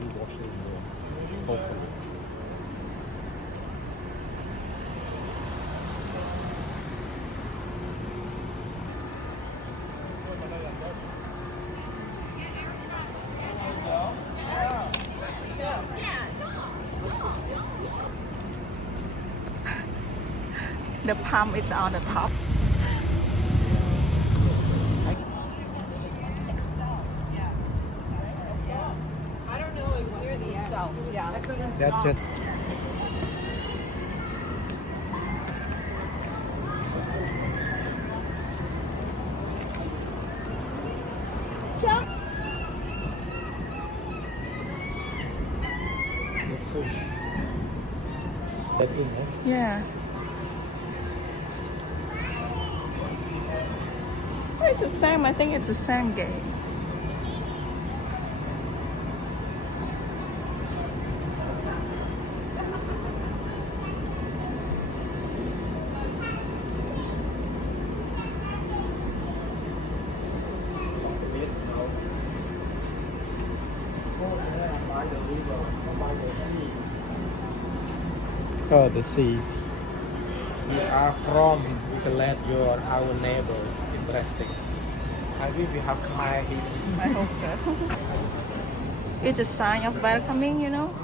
be washing more. Hopefully. The palm is on the top. That's just the fish. Yeah. Oh, it's the same. I think it's the same game. Oh, the sea. We are from the land your our neighbor. Interesting. I think we have Khmer here. I hope so. It's a sign of welcoming, you know.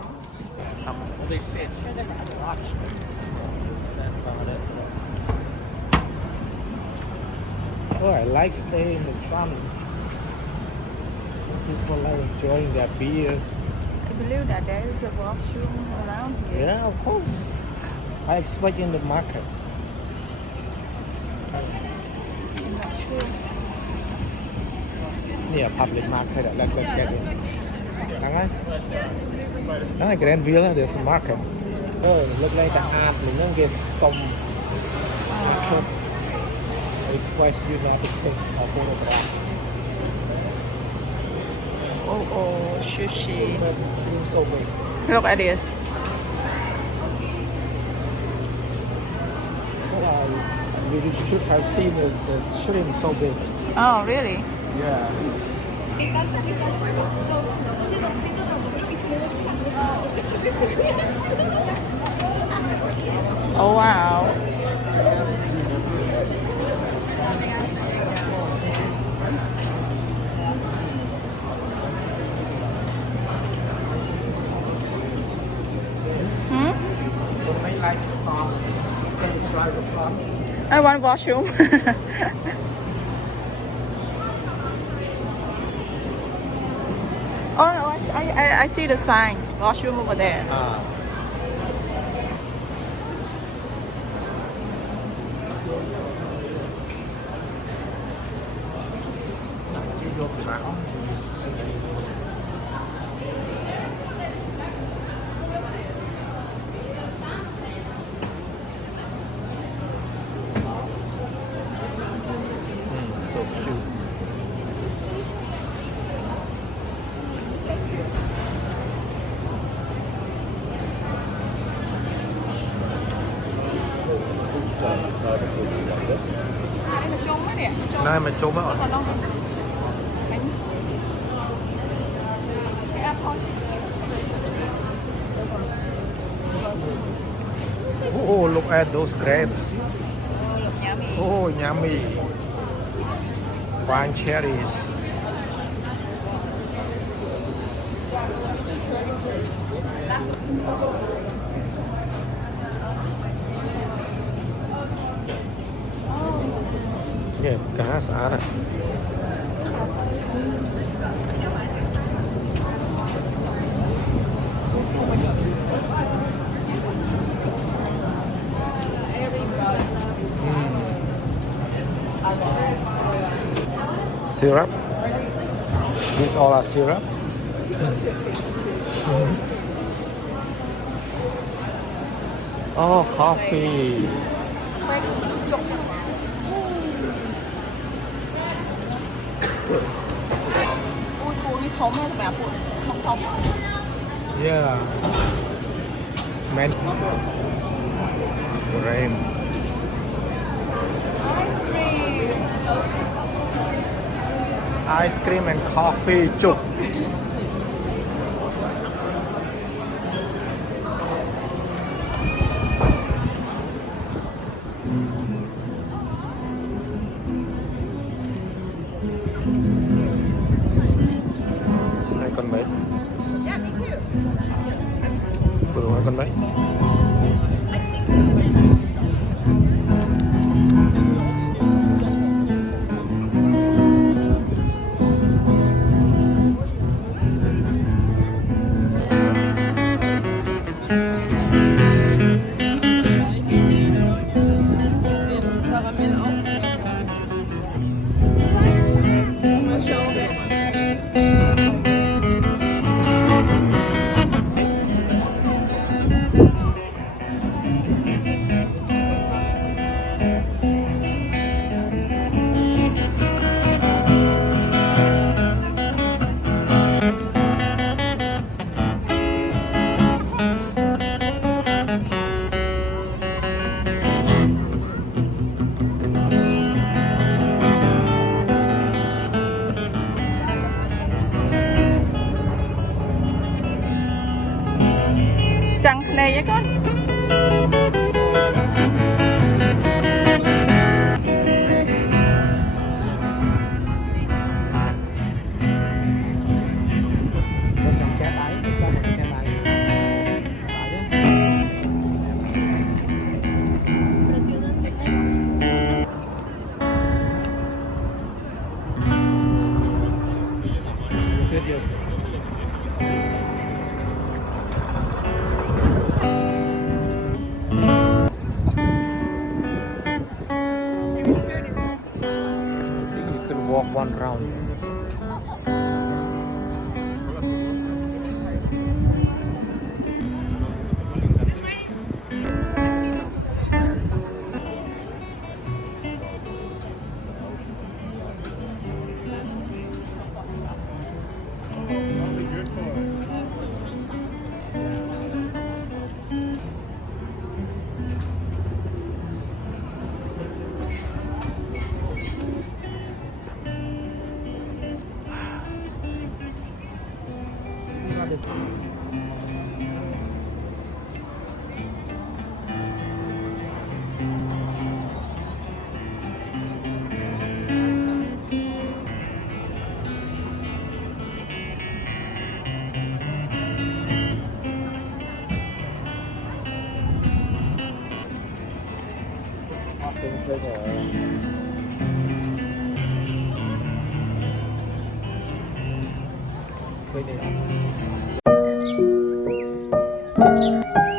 They say it's for the watch. Oh, I like staying in the sun. People are enjoying their beers. I believe that there is a washroom around here. Yeah, of course. I expect in the market. I'm not sure. Near public market, let's get it. That's Granville, there's a market. Oh, look like the art. Mình don't get some because I request you not to take a photograph. Oh, sushi. It's so big. Look at this. We should have seen the shrimp so big. Oh, really? Yeah. Oh, wow. So they like the song. Can you try the song? I want washroom. Oh, no, I see the sign. Washroom over there. So cute. Nay mà trốn rồi. Oh, look at those grapes. Oh, yummy. Wine cherries. Yeah, cá xả này. Syrup. These all are syrup. Oh, coffee. Yeah. Man. Rain. Ice cream and coffee. Chúc. เปิดไว้กันไหมจังไหนยะก่อนจังแก๊สไลท์จังแก๊สไลท์เยอะYou can walk one round. Keep